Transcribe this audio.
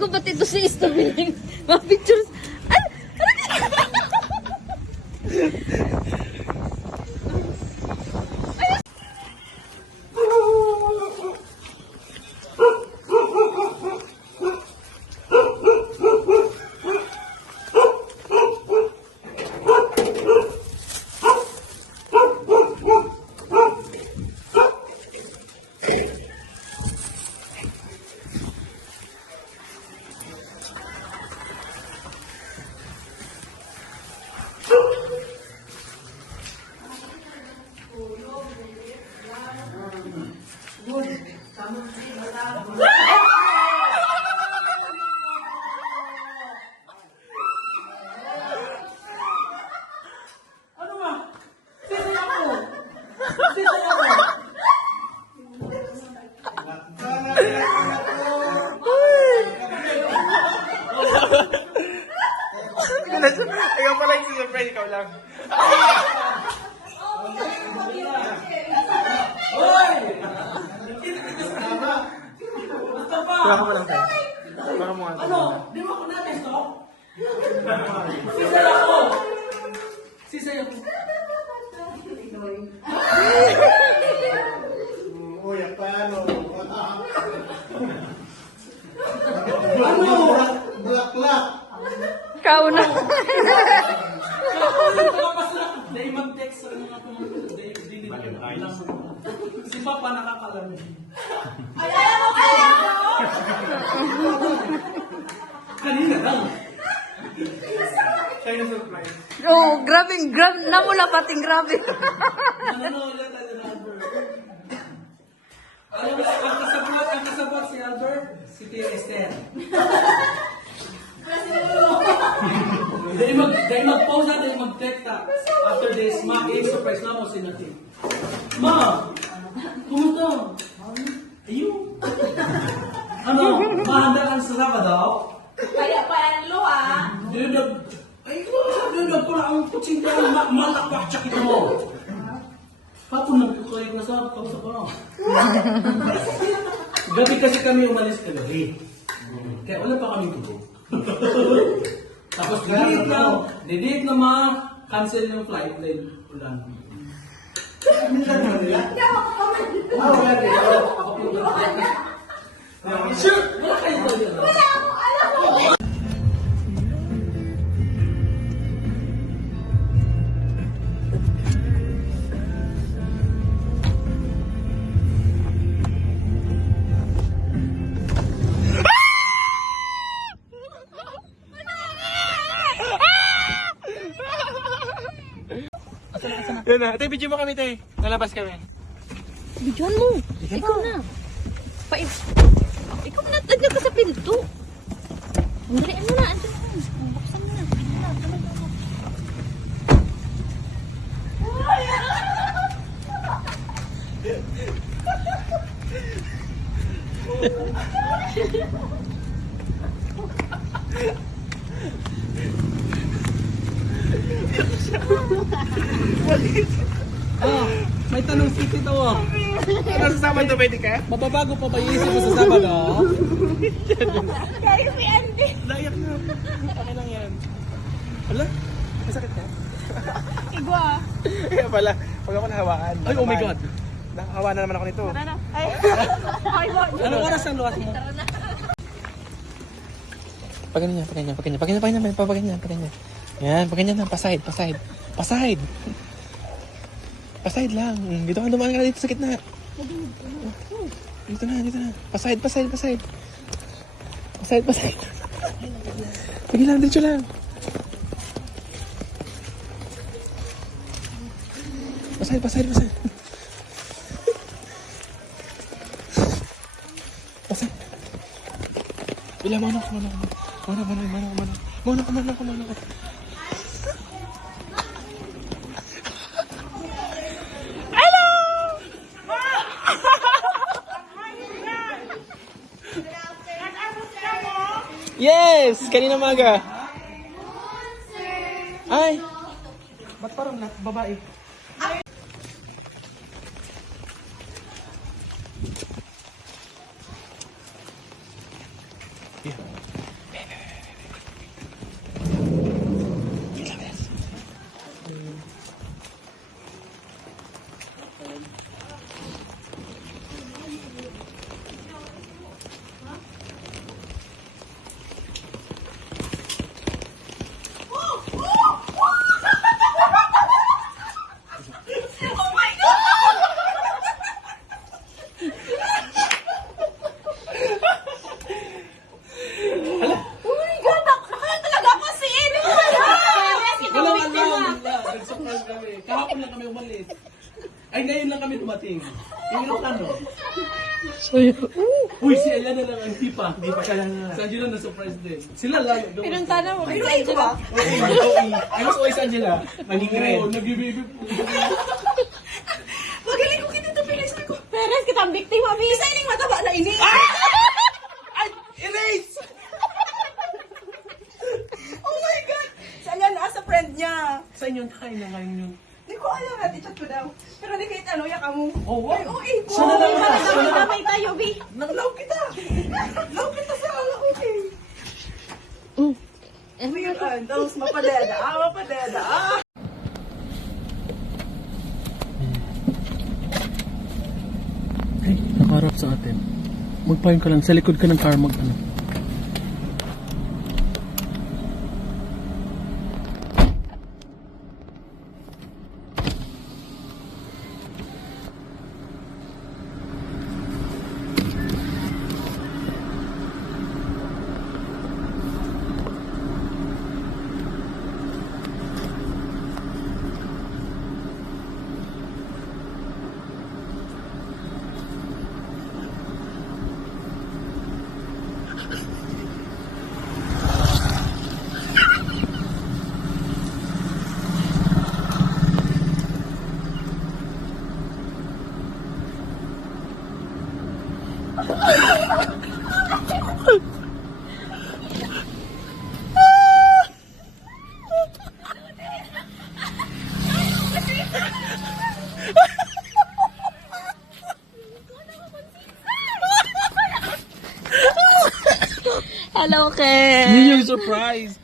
ko pati ito si story lang. Mga pictures. Ay! Ano ba? Sisay ako! Sisay ako! Ikaw pala yung surprise, ikaw lang. Hoy! Basta pa! Kaya ka pa lang tayo. Baka mo nga. Ano? Di mo ako na-testo? Sisay ako! Sisay ako! Uy, paano? Ano? Black. Ikaw na. Dahil mag-text sa mga pumunta. Si Papa nakakalam. Kanina lang. Siya yung surprise. Oh, grabe. Namula pating grabe. Nanonood lang tayo ng Albert. Alam mo, ang kasabot si Albert, si Tia Esther. Dahil mag-pause na, dahil mag-text na. After this, surprise na mo si Nati. Ma! Kumusta? Ayun. Ano? Mahanda ka sa Sabado? Kaya pa yan lo ah. Dinudog ko na ang kutsing ka. Malakpak siya kita mo. Kapon lang ko kayo na sa kausap ko. Gabi kasi kami umalis ka gabi. Kaya wala pa kami tulog. Tapos delete na cancel yung flight then ulan. Wala kayo talaga. Yun na. Ate, video mo kami, te. Lalabas kami. Bidyohan mo. Ikaw na. Ikaw na. Tadya ka sa pinto. Andalian mo na. Andyan mo. Buksan mo na. May tanong si Tito. Ano sa Sabado, pwede ka? Mababago pa ba yung isip mo sa Sabado? Kaya si Andy. Layak na. Okay lang yan. Wala? Masakit ka? Igwa. Kaya pala, huwag ako nahawakan. Ay, oh my God. Nakahawa na naman ako nito. Ano? Ay. Ay, boy. Anong oras ang luwas mo? Paganyan. Yan, paganyan na. Pasahid. Pasahid lang. Dito ka dumaan ka dito sa gitna. Dito na. Pasahid. Pasahid. Sige lang, dito lang. Pasahid. Pasahid. Bila, mana ko. Yes! Kanina maga. Ay! Ba't parang babae? Yeah. Uy, si Ella na lang, hindi pa. Hindi pa siya lang. Si Angela na-surprise din. Sila lang. Pinunta na mo. Ay, Angela. Ay, mas always Angela. Maging red. Oo, nag-baby. Magaling ko kita ito, Pilis ko. Peres, kita ang biktima, Bi. Isa ining mataba na ini. Ay! Erase! Oh my God. Siya yan, sa friend niya. Sa inyo, kain na kain yun. Hindi ko alam na, i-chat ko daw. Pero hindi kahit ano, yak mo. Oh, wow. Ay, okay. Siya na lang na. Siya na lang. Damay tayo, Bi. Nanglaw kita. Law kita sa ala, okay. Weird, tapos mapadeda. Mapadeda. Ay, nakaharap sa atin. Magpahin ka lang. Sa likod ka ng car ano. Hello, Ken. Yun yung surprise.